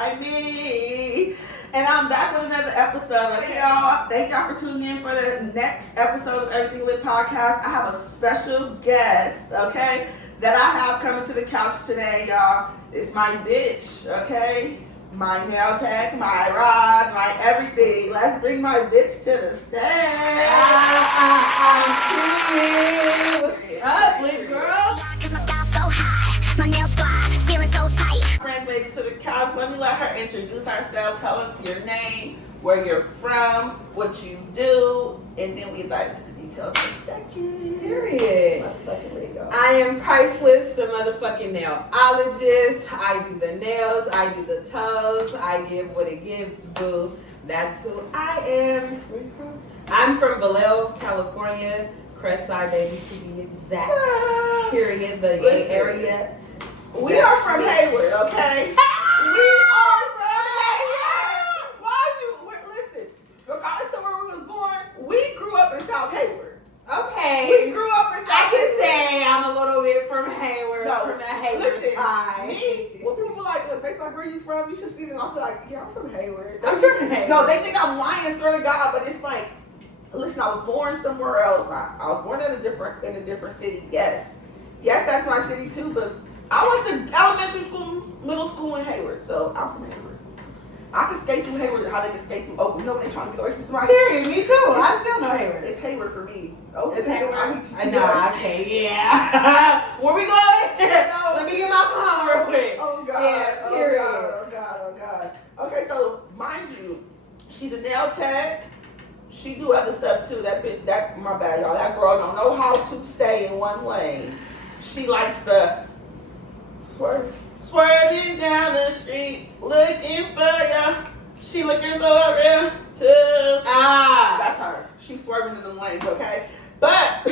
by me. And I'm back with another episode. Okay, y'all. Thank y'all for tuning in for the next episode of Everything Lit Podcast. I have a special guest, okay, that I have coming to the couch today, y'all. It's my bitch, okay? My nail tech, my rod, my everything. Let's bring my bitch to the stage. What's up, lit girl? Cause my style's so high, my nails fly, feeling so tight. Friends made it to the couch. Let me let her introduce herself. Tell us your name, where you're from, what you do, and then we dive into the details in a second. Period. Motherfucking way, y'all. I am priceless, the motherfucking nailologist. I do the nails, I do the toes, I give what it gives, boo. That's who I am. Where you from? I'm from Vallejo, California. Crest-side, baby, to be exact. Period. The Listen. area. We are from Hayward, okay? We are from Hayward. Listen, regardless of where we was born, we grew up in South Hayward. Okay. We grew up in South I can Hayward. say I'm a little bit from Hayward, No, from the Hayward listen, side. me, when people be like, look, they like, where you from? You should see me. I'll be like, yeah, I'm from Hayward. I'm from Hayward. No, they think I'm lying, swear to God, but it's like, listen, I was born somewhere else. I was born in a different city. Yes, that's my city too. But I went to elementary school, middle school in Hayward, so I'm from Hayward. I can skate through Hayward how they can skate through Oakland. You know when they trying to get away from somebody? Period. Me too. I still know Hayward. It's Hayward for me. Oakland, It's Hayward. I No, I can't. Yeah. Where we going? No. Let me get my phone real quick. Oh God. Yeah, Oh period. God. Oh God. Oh God. Okay, so mind you, she's a nail tech. She do other stuff too. That my bad, y'all. That girl don't know how to stay in one lane. She likes to swerving down the street, looking for ya. She looking for a real too. That's her. She's swerving in the lanes, okay? But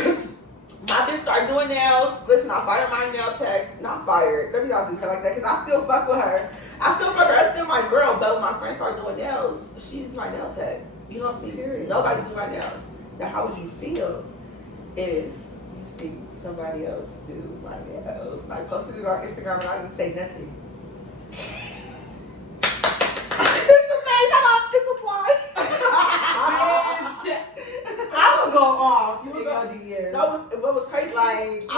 my bitch started doing nails. Listen, I fired my nail tech. Not fired. Let me not do her like that, because I still fuck with her. That's still my girl. But when my friend started doing nails, she's my nail tech. You don't see nobody do my nails. Now, how would you feel if you see somebody else do my nails? And I posted it on Instagram and I didn't say nothing. It's the face. It's a fly. I would go off. You You would go go- DM. What was crazy? Like, I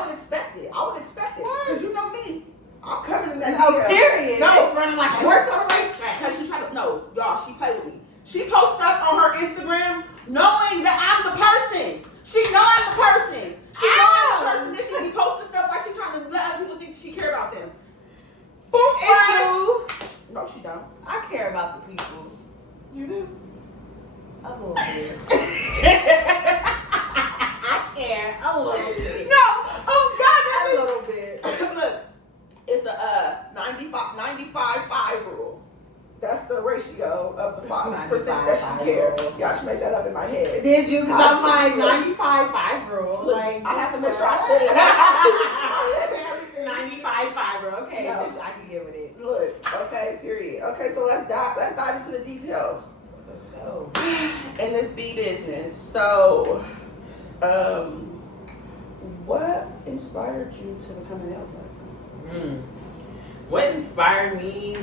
would expect it. Because you know me. I'm coming in that No, DM. period. No. It's running like a horse on a racetrack. Because she tried to, no, y'all, she played with me. She posts stuff on her Instagram knowing that I'm the person. She know I'm the person. She know I'm the person. Then she be posting stuff like she's trying to let other people think she care about them. Boom, flash. No, she don't. I care about the people. You do? A little bit. I care a little bit. No. Oh, God, A that's little bit. Look, it's a 95-5 rule. That's the ratio of the 5% that she cares. Y'all should make that up in my head. Did you? Because I'm like 95. 95-5 rule. Look, Like, I have to make sure I say it. 95-5 rule. Okay, No. bitch, I can get with it. Look, okay, period. Okay, so let's dive into the details. Let's go. In this bee business. So, what inspired you to become a nail tech? What inspired me?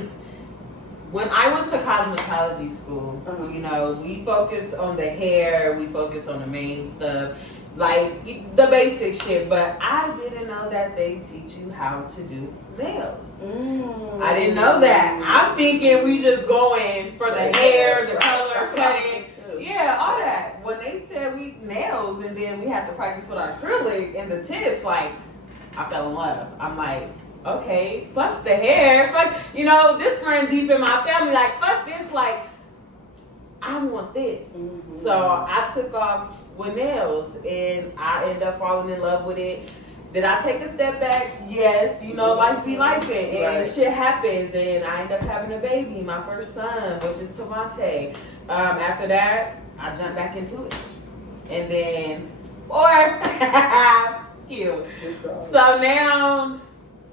When I went to cosmetology school, you know, we focus on the hair, we focus on the main stuff, like the basic shit, but I didn't know that they teach you how to do nails. I didn't know that. I'm thinking we just going for the hair, the color, That's what I cutting. think too. Yeah, all that. When they said we nails and then we had to practice with our acrylic and the tips, like, I fell in love. I'm like, okay, fuck the hair, fuck, you know, this ran deep in my family, like, fuck this, like, I want this. So I took off with nails and I ended up falling in love with it. Did I take a step back? Yes, you know, life be life and shit happens, and I ended up having a baby, my first son, which is Tavante. After that, I jumped back into it. And then 4 healed. So now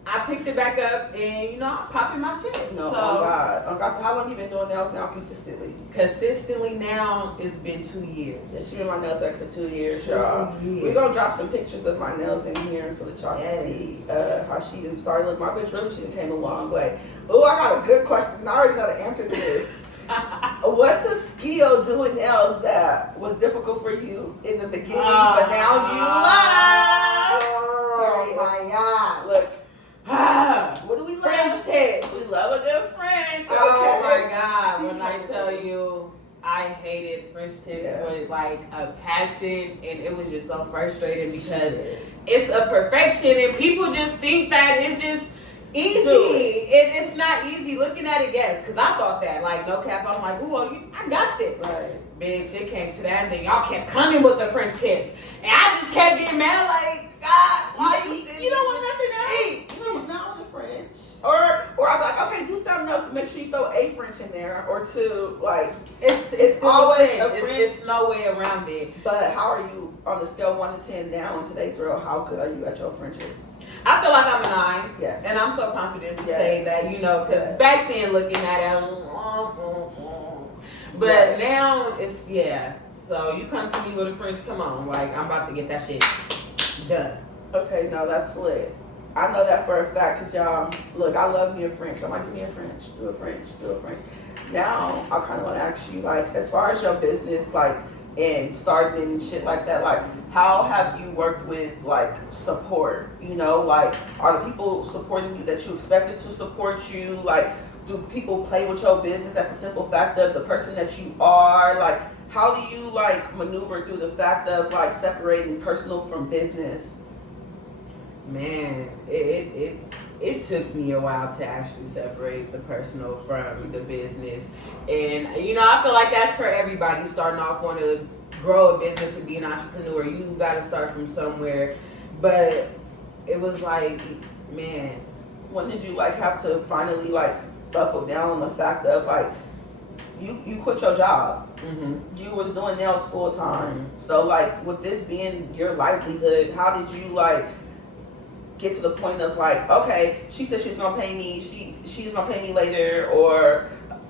I picked it back up and, you know, I'm popping my shit. No, so, oh long? I said, how long you been doing nails now consistently? Consistently now, it's been 2 years. Yeah, she been my nail tech for 2 years, 2 y'all. years. We're gonna drop some pictures of my nails in here so that y'all can see how she done started. Look, my bitch really she done came a long way. Oh, I got a good question. I already know the answer to this. What's a skill doing nails that was difficult for you in the beginning, but now you love? Oh my God! Look, what do we love? French tips. We love a good French. Okay. Oh my God! She When I hated tell it. you, I hated French tips with like a passion, and it was just so frustrating because it's a perfection, and people just think that it's just easy. It's not easy. Looking at it, yes, because I thought that, like, no cap. I'm like, ooh, I got this. Right. Bitch, it came to that, and then y'all kept coming with the French tips, and I just kept getting mad, like, God, why You don't want nothing else. You don't want the French. Or I'm like, okay, do something else. Make sure you throw a French in there or two. Like it's always a French. There's no way around it. But how are you on the scale of 1 to 10 now in today's world? How good are you at your Frenches? I feel like I'm a 9. Yes. And I'm so confident to Yes. say that, you know, because Yes. back then looking at it, but Right. now it's, So you come to me with a French, come on, like, I'm about to get that shit done. Okay, no, that's lit. I know that for a fact because y'all, look, I love me a French. I'm like, give me a French, do a French, do a French. Now, I kind of want to ask you, like, as far as your business, like, and starting it and shit like that, like, how have you worked with, like, support? You know, like, are the people supporting you that you expected to support you? Like, do people play with your business at the simple fact of the person that you are? Like, how do you, like, maneuver through the fact of, like, separating personal from business? Man, it took me a while to actually separate the personal from the business. And, you know, I feel like that's for everybody starting off, want to grow a business and be an entrepreneur. You got to start from somewhere. But it was like, man. When did you, like, have to finally, like, buckle down on the fact of, like, you quit your job. Mm-hmm. You was doing nails full time. So, like, with this being your livelihood, how did you, like, get to the point of, like, okay, she said she's gonna pay me, she's gonna pay me later, or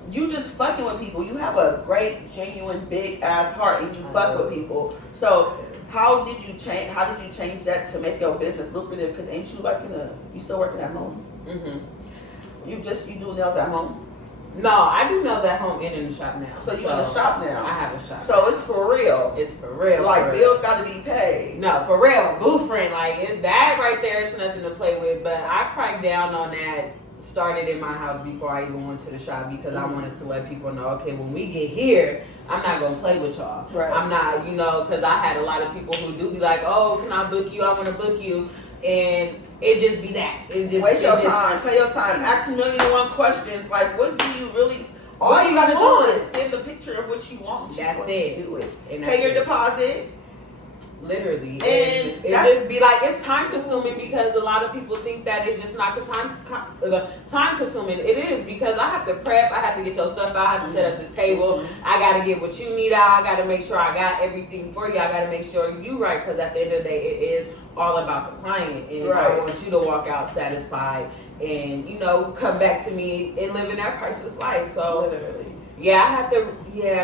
you just fucking with people. You have a great, genuine, big ass heart, and you fuck with people. So how did you change that to make your business lucrative? Because ain't you, like, you still working at home? Mm-hmm. You do nails at home? No, I do nails at home and in the shop now. So you in the shop now? I have a shop. So it's for real. It's for real. Like, for real. bills got to be paid. No, for real. Boo friend, like, that right there is nothing to play with. But I cracked down on that, started in my house before I even went to the shop, because I wanted to let people know, okay, when we get here, I'm not going to play with y'all. Right. I'm not, you know, because I had a lot of people who do be like, oh, can I book you? I want to book you. And it just be that. It just Waste your time. Pay your time. Ask 1,000,001 questions. Like, what do you really... All What you do gotta you do want? is send the picture of what you want. That's Just it. Do it. And Pay your it. deposit. Literally. And it just be like, it's time consuming, because a lot of people think that it's just not time consuming. It is, because I have to prep, I have to get your stuff out, I have to set up this table, I got to get what you need out, I got to make sure I got everything for you, I got to make sure you right, because at the end of the day, it is all about the client, and I want you to walk out satisfied and, you know, come back to me and live in that priceless life. So Literally. yeah, I have to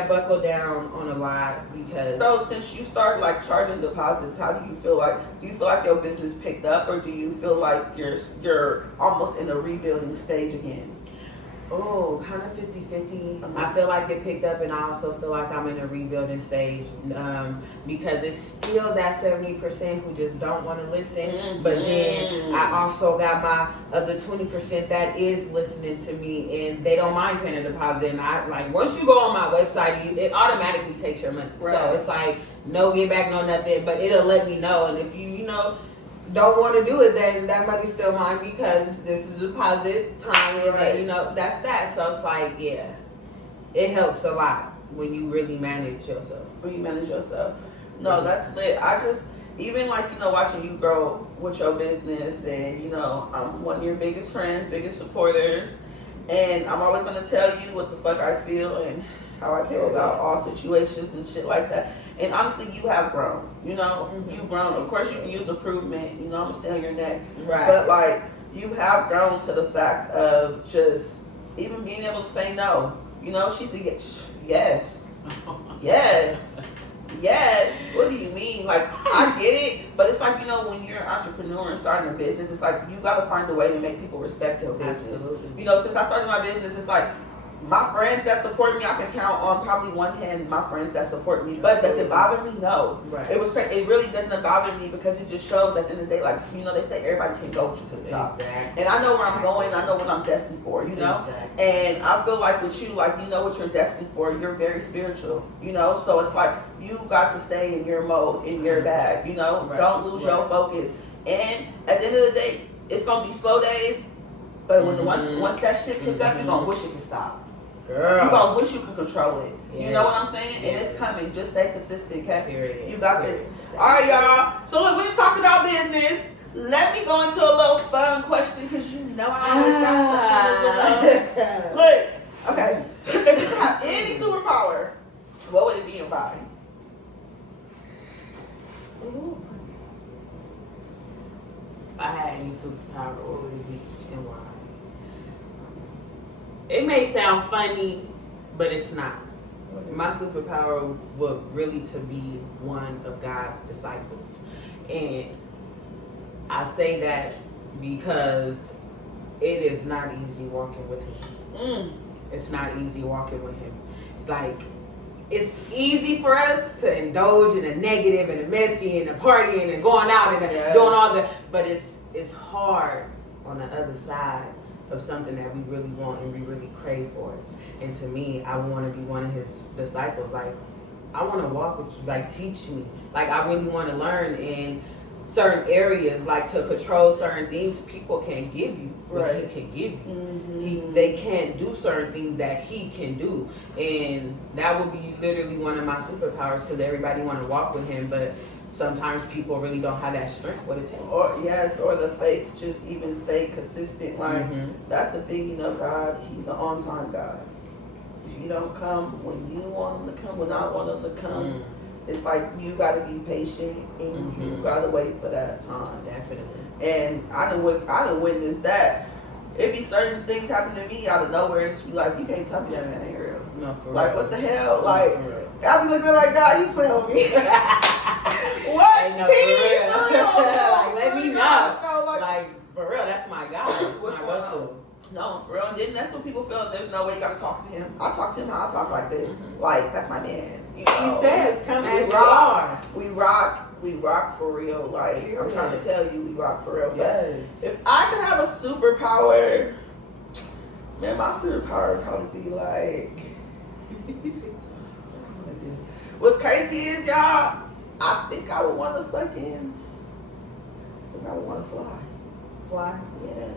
buckle down on a lot, because So since you start, like, charging deposits, how do you feel like? Do you feel like your business picked up, or do you feel like you're almost in a rebuilding stage again? Oh, kind of 50-50. I feel like it picked up, and I also feel like I'm in a rebuilding stage, because it's still that 70% who just don't want to listen. But then I also got my other 20% that is listening to me, and they don't mind paying a deposit. And I, like, once you go on my website, it automatically takes your money. Right. So it's like, no get back, no nothing, but it'll let me know. And if you know, don't want to do it, then that money's still mine, because this is deposit time, and then, you know, that's that. So it's like, it helps a lot when you really manage yourself. When you manage yourself. No, that's lit. I just, even, like, you know, watching you grow with your business, and, you know, I'm one of your biggest friends, biggest supporters, and I'm always going to tell you what the fuck I feel and how I feel about all situations and shit like that. And honestly, you have grown, you know, you've grown. Of course, you can use improvement, you know, I'm gonna stay on your neck. Right. But, like, you have grown to the fact of just even being able to say no. You know, she's a yes. Yes. Yes. What do you mean? Like, I get it, but it's like, you know, when you're an entrepreneur and starting a business, it's like you gotta find a way to make people respect your business. Absolutely. You know, since I started my business, it's like my friends that support me, I can count on probably one hand my friends that support me. But does it bother me? No. Right. It really doesn't bother me because it just shows at the end of the day, like, you know, they say everybody can go with you to the top. Exactly. And I know where I'm going. I know what I'm destined for, you know? Exactly. And I feel like with you, like, you know what you're destined for. You're very spiritual, you know? So it's like you got to stay in your mode, in your bag, you know? Right. Don't lose your focus. And at the end of the day, it's going to be slow days. But when once that shit pick up, you're going to wish it could stop. Girl. You gonna wish you could control it. Yes. You know what I'm saying? Yes. And it's coming. Just stay consistent, okay? Period. You got this. All right, y'all. So look, we're talking about business. Let me go into a little fun question because you know I always got something. Look, okay. If you have any superpower, what would it be and why? If I had any superpower, what would it be and why? It may sound funny, but it's not. My superpower would really to be one of God's disciples. And I say that because it is not easy walking with him. It's not easy walking with him. Like, it's easy for us to indulge in the negative and the messy and the partying and going out and doing all that, but it's hard on the other side of something that we really want and we really crave for it. And to me, I want to be one of his disciples. Like, I want to walk with you, like, teach me. Like, I really want to learn in certain areas, like to control certain things people can't give you what he can give you. They can't do certain things that he can do. And that would be literally one of my superpowers because everybody want to walk with him, but sometimes people really don't have that strength, what it takes. Or the faith just even stay consistent. Like, that's the thing, you know, God, he's an on-time God. If you don't come when you want him to come, when I want him to come, it's like you got to be patient and you got to wait for that time. Definitely. And I done witnessed that. It be certain things happen to me out of nowhere and just be like, you can't tell me that man ain't real. No, for like, real. what the hell? No, Like, for real. I be looking at like, God, you playing with me. What? Hey, no, T? for real. Like, let me know. No, Like, for real, that's my guy. That's What's my going go-to. No, for real. And then that's what people feel. There's no way you gotta talk to him. I talk to him how I talk like this. Like, that's my man. You know? He says, come as you rock. are. We rock for real. Like, I'm trying to tell you, we rock for real. But Yes. if I could have a superpower, man, my superpower would probably be like, what am I gonna do? What's crazy is, y'all, I think I would want to fly. Fly? Yeah.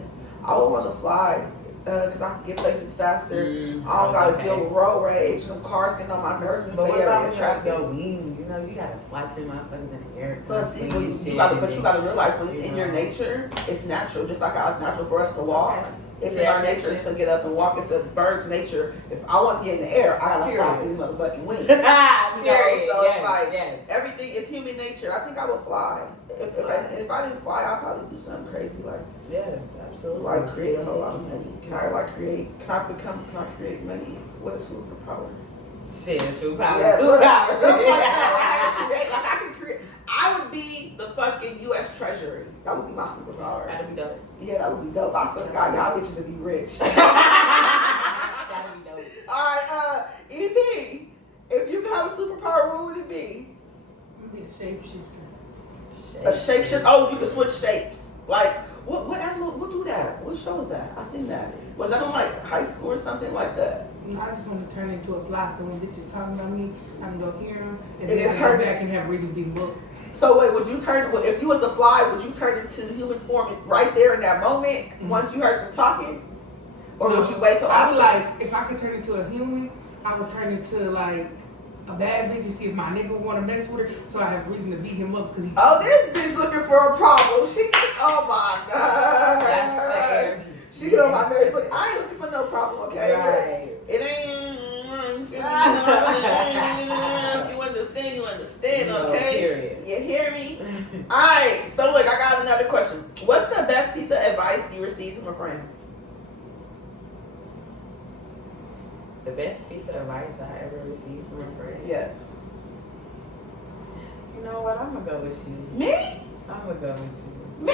I would want to fly because I can get places faster. I don't got to deal with road rage. Them cars getting on my nerves in the But Bay what Area about traffic. your wings? You know, you gotta flap them motherfuckers in the air. But see, you gotta realize when it's in your nature, it's natural. Just like how it's natural for us to walk. It's in our nature to get up and walk. It's a bird's nature. If I want to get in the air, I gotta flap these motherfucking wings. You know, so it's like everything is human nature. I think I would fly. If I didn't fly, I'd probably do something crazy like absolutely. like create a whole lot of money. Can I create money with a superpower? Shit, superpower. Yeah, Superpower. something like that. I can create. I would be the fucking U.S. Treasury. That would be my superpower. That'd be dope. Yeah, that would be dope. I still got y'all bitches to be rich. That'd be dope. All right, EP. If you could have a superpower, what would it be? Be a shapeshifter. A shapeshift. Oh, you can switch shapes. Like what animal? What do that? What show is that? I seen that. Was that on like high school or something like that? I just want to turn into a fly, so when bitches talking about me, I can go hear them, and And then then I turn go back and have really big book. So wait, would you turn? If you was to fly, would you turn into human form right there in that moment once you heard them talking, or would you wait till I would after? if I could turn into a human, I would turn into like a bad bitch and see if my nigga want to mess with her, so I have reason to beat him up because he. Oh, this bitch looking for a problem. Oh my god. That's fair. She get on my nerves. Look, I ain't looking for no problem, okay? Right. It ain't. If you understand, you understand, No, okay? period. You hear me? Alright, so look, I got another question. What's the best piece of advice you received from a friend? The best piece of advice I ever received from a friend. Yes. You know what? I'm gonna go with you. Me? I'm gonna go with you. Me?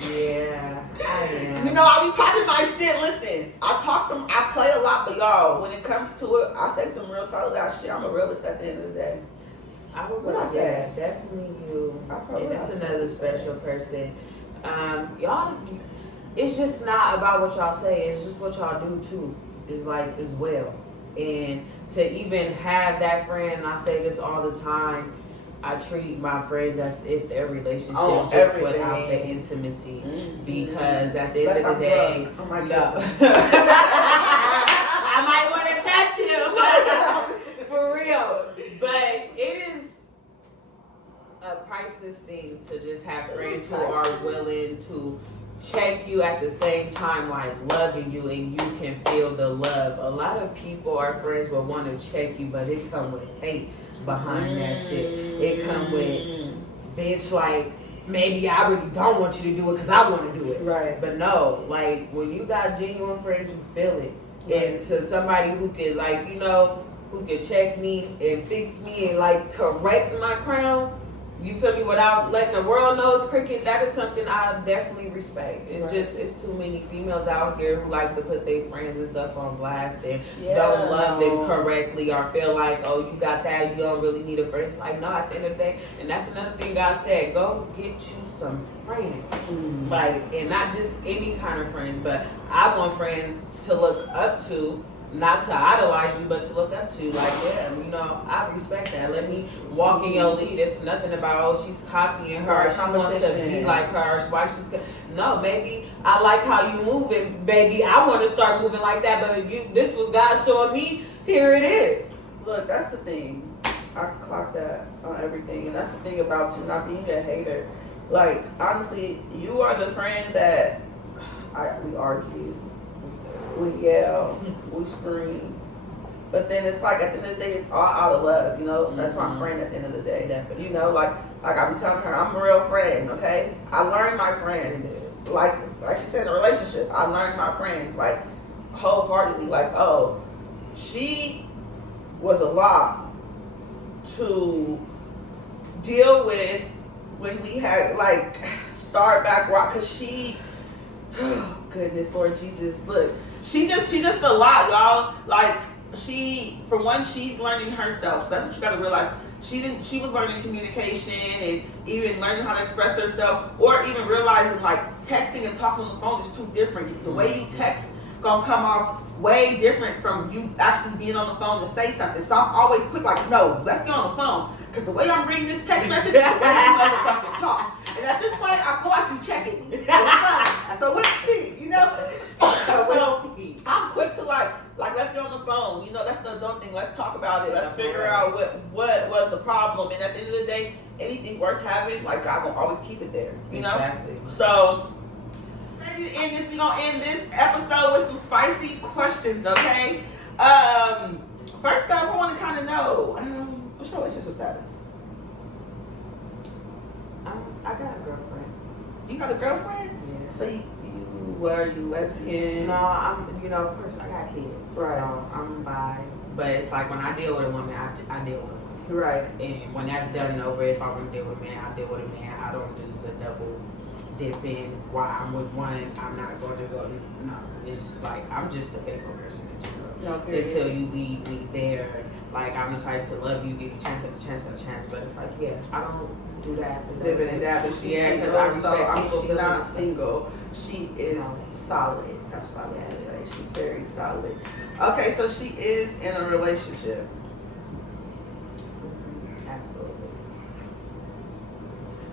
Yeah, I am. You know, I be popping my shit. Listen, I play a lot, but y'all, when it comes to it, I say some real solid ass shit. I'm a realist at the end of the day. I would What I say? definitely you. And it's I another special person. Y'all, it's just not about what y'all say. It's just what y'all do too. Is like as well. And to even have that friend, and I say this all the time, I treat my friends as if their relationship just everything. without the intimacy. Mm-hmm. Because at the end of the day, oh my no. God. I might want to touch you. For real. But it is a priceless thing to just have friends who are willing to check you at the same time, like loving you, and you can feel the love. A lot of people, our friends, will want to check you, but it come with hate behind that shit. It come with, bitch, like, maybe I really don't want you to do it because I want to do it. Right. But no, like, when you got genuine friends, you feel it. Right. And to somebody who can, like, you know, who can check me and fix me and, like, correct my crown, you feel me, without letting the world know it's cricket, that is something I definitely respect. It's just, it's too many females out here who like to put their friends and stuff on blast and don't love them correctly or feel like, oh, you got that, you don't really need a friend. It's like, no, at the end of the day, and that's another thing God said, go get you some friends. Like, and not just any kind of friends, but I want friends to look up to, not to idolize you, but to look up to. Like, yeah, you know, I respect that. Let me walk in your lead. It's nothing about, oh, she's copying her, she wants to be like her, why she's no, maybe I like how you move it, baby. I want to start moving like that, but this was God showing me, here it is. Look, that's the thing. I clock that on everything, and that's the thing about you not being a hater. Like, honestly, you are the friend that we argue, we yell, we scream, but then it's like at the end of the day, it's all out of love. You know, that's my friend at the end of the day. Definitely. You know, like I be telling her, I'm a real friend. Okay, I learned my friends. Like she said, in a relationship, I learned my friends like wholeheartedly. Like, oh, she was a lot to deal with when we had like start back rock, cause she, oh goodness, Lord Jesus, look. She just a lot, y'all. Like, for one, she's learning herself. So that's what you gotta realize. She was learning communication and even learning how to express herself, or even realizing like texting and talking on the phone is too different. The way you text gonna come off way different from you actually being on the phone to say something. So I'm always quick, like, no, let's get on the phone. Because the way I'm reading this text message is the way you motherfucking talk. And at this point, I feel like you checking me. So let's see, you know? So I'm quick to like let's get on the phone. You know, that's the adult thing. Let's talk about it. Let's figure out what was the problem. And at the end of the day, anything worth having, like God gonna always keep it there. You know? Exactly. So we're gonna end this episode with some spicy questions, okay? First off, I wanna kinda know, what's your relationship status? I got a girlfriend. You got a girlfriend? Yeah. So are you lesbian? No, of course I got kids. Right. So I'm bi. But it's like when I deal with a woman, I deal with a woman. Right. And when that's done and over, if I want to deal with a man, I deal with a man. I don't do the double dipping. While I'm with one, I'm not going to go. No, it's like I'm just a faithful person in general. No, until you lead me there. Like, I'm the type to love you, give you chance after chance after chance. But it's like, yeah, I don't do that. Living and that, but she's single, she's not single. She is solid. That's what I meant to say. She's very solid. Okay, so she is in a relationship. Absolutely.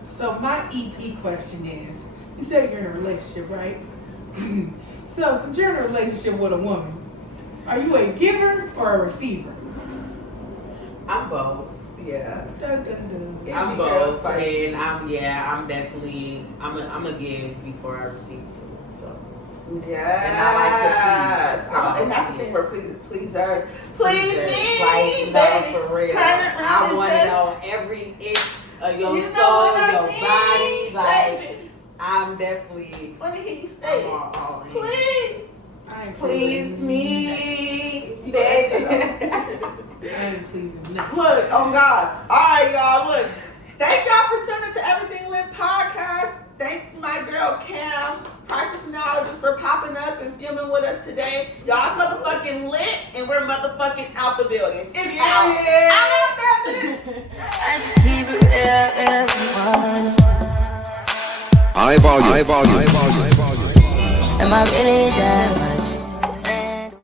So my EP question is, you said you're in a relationship, right? So since you're in a relationship with a woman, are you a giver or a receiver? I'm both. Yeah. Dun, dun, dun. Yeah, I'm both, and I'm definitely I'm a give before I receive too. So yes, and I like to please. And that's the thing, we're pleasers. Please me, like, baby. For real. Turn it around I want to know every inch of your you soul, know your body. Like, baby. I'm definitely. Let me hear you say all in. Please. I ain't Please feeling me, You gonna now. Look, oh God. All right, y'all. Look, thank y'all for tuning to Everything Lit podcast. Thanks to my girl Cam, Priceless Knowledge, for popping up and filming with us today. Y'all's motherfucking lit, and we're motherfucking out the building. It's out. Yeah. I love that bitch. I just keep it real, everyone. High volume. Am I really that